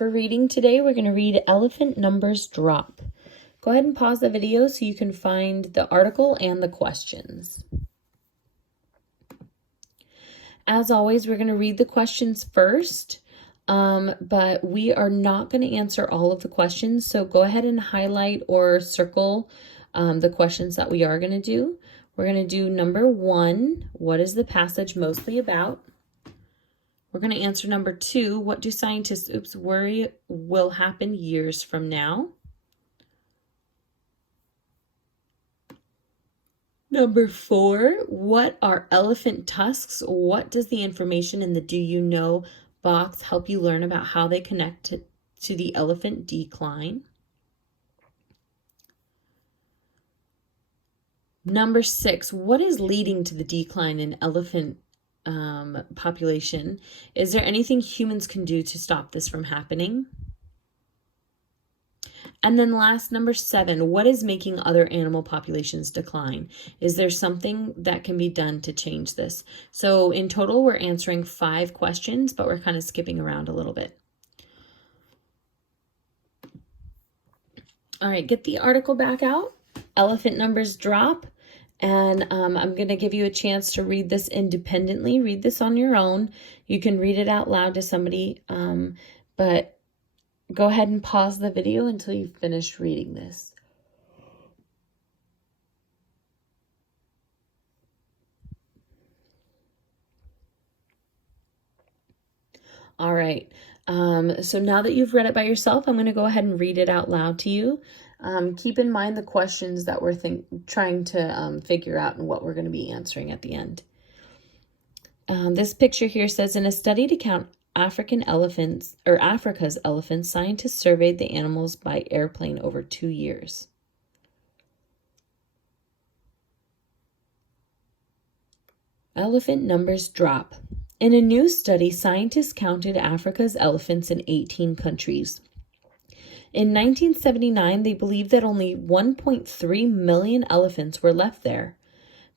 For reading today, we're going to read Elephant Numbers Drop. Go ahead and pause the video so you can find the article and the questions. As always, we're going to read the questions first, but we are not going to answer all of the questions, so go ahead and highlight or circle the questions that we are going to do. We're going to do number 1, what is the passage mostly about? We're going to answer number 2, what do scientists worry will happen years from now? Number 4, what are elephant tusks? What does the information in the Do You Know box help you learn about how they connect to the elephant decline? Number 6, what is leading to the decline in elephant population? Is there anything humans can do to stop this from happening? And then last, number 7, what is making other animal populations decline? Is there something that can be done to change this? So in total, we're answering 5 questions, but we're kind of skipping around a little bit. All right, get the article back out. Elephant Numbers Drop. And I'm going to give you a chance to read this independently. Read this on your own. You can read it out loud to somebody, but go ahead and pause the video until you've finished reading this. All right. So now that you've read it by yourself, I'm going to go ahead and read it out loud to you. Keep in mind the questions that we're trying to figure out and what we're going to be answering at the end. This picture here says, in a study to count Africa's elephants, scientists surveyed the animals by airplane over 2 years. Elephant numbers drop. In a new study, scientists counted Africa's elephants in 18 countries. In 1979, they believed that only 1.3 million elephants were left there.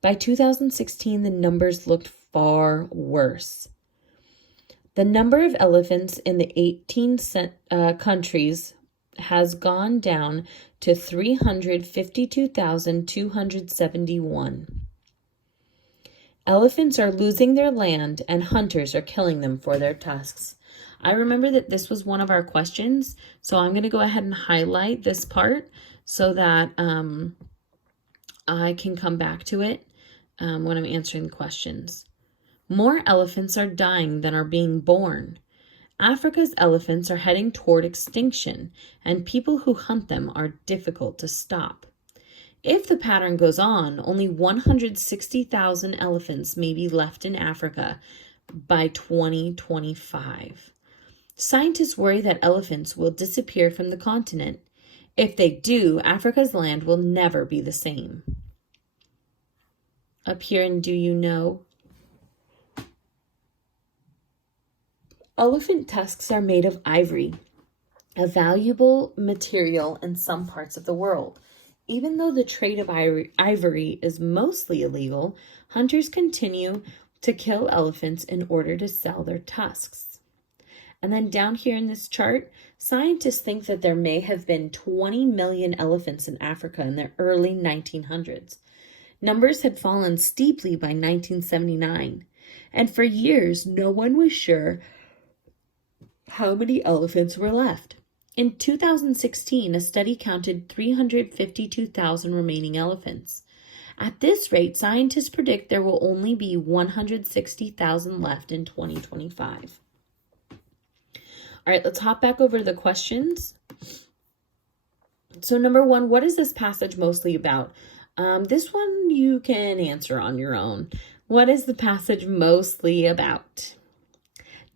By 2016, the numbers looked far worse. The number of elephants in the 18 countries has gone down to 352,271. Elephants are losing their land and hunters are killing them for their tusks. I remember that this was one of our questions, so I'm going to go ahead and highlight this part so that I can come back to it when I'm answering the questions. More elephants are dying than are being born. Africa's elephants are heading toward extinction, and people who hunt them are difficult to stop. If the pattern goes on, only 160,000 elephants may be left in Africa by 2025. Scientists worry that elephants will disappear from the continent. If they do, Africa's land will never be the same. Up here in Do You Know? Elephant tusks are made of ivory, a valuable material in some parts of the world. Even though the trade of ivory is mostly illegal, hunters continue to kill elephants in order to sell their tusks. And then down here in this chart, scientists think that there may have been 20 million elephants in Africa in the early 1900s. Numbers had fallen steeply by 1979, and for years, no one was sure how many elephants were left. In 2016, a study counted 352,000 remaining elephants. At this rate, scientists predict there will only be 160,000 left in 2025. All right, let's hop back over to the questions. So number 1, what is this passage mostly about? This one you can answer on your own. What is the passage mostly about?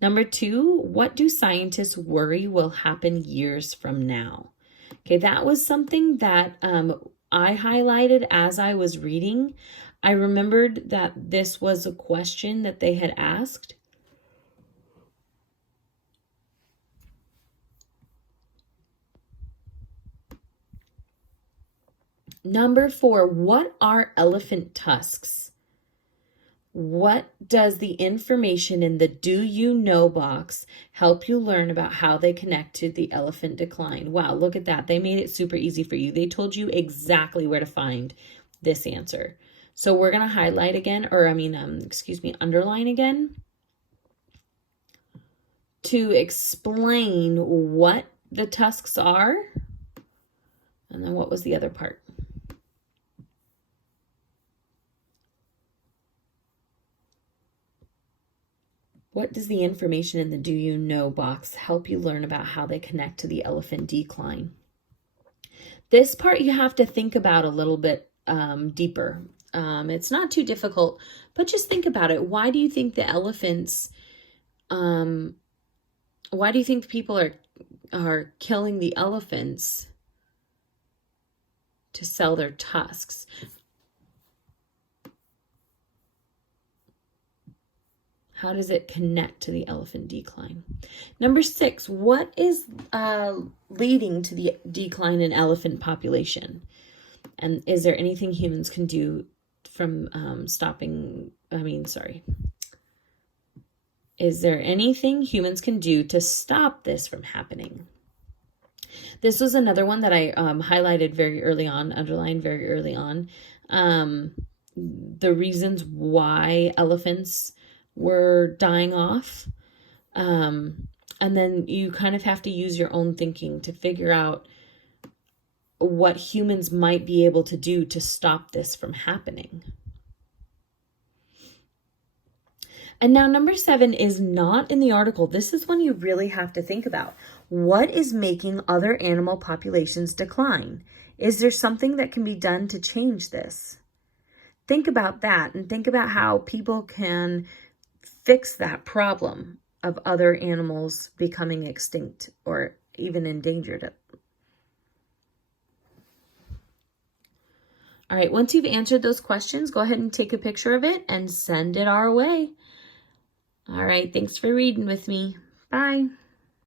Number 2, what do scientists worry will happen years from now? Okay, that was something that I highlighted as I was reading. I remembered that this was a question that they had asked. Number 4, what are elephant tusks? What does the information in the do you know box help you learn about how they connect to the elephant decline? Wow, look at that. They made it super easy for you. They told you exactly where to find this answer. So we're going to highlight again, or underline again to explain what the tusks are. And then what was the other part? What does the information in the do you know box help you learn about how they connect to the elephant decline? This part you have to think about a little bit deeper. It's not too difficult, but just think about it. Why do you think the elephants, why do you think people are killing the elephants to sell their tusks? How does it connect to the elephant decline? Number 6, what is leading to the decline in elephant population? And is there anything humans can do from Is there anything humans can do to stop this from happening? This was another one that I highlighted very early on, underlined very early on. The reasons why elephants were dying off. And then you kind of have to use your own thinking to figure out what humans might be able to do to stop this from happening. And now number 7 is not in the article. This is one you really have to think about. What is making other animal populations decline? Is there something that can be done to change this? Think about that and think about how people can fix that problem of other animals becoming extinct or even endangered. All right, once you've answered those questions, go ahead and take a picture of it and send it our way. All right, thanks for reading with me. Bye.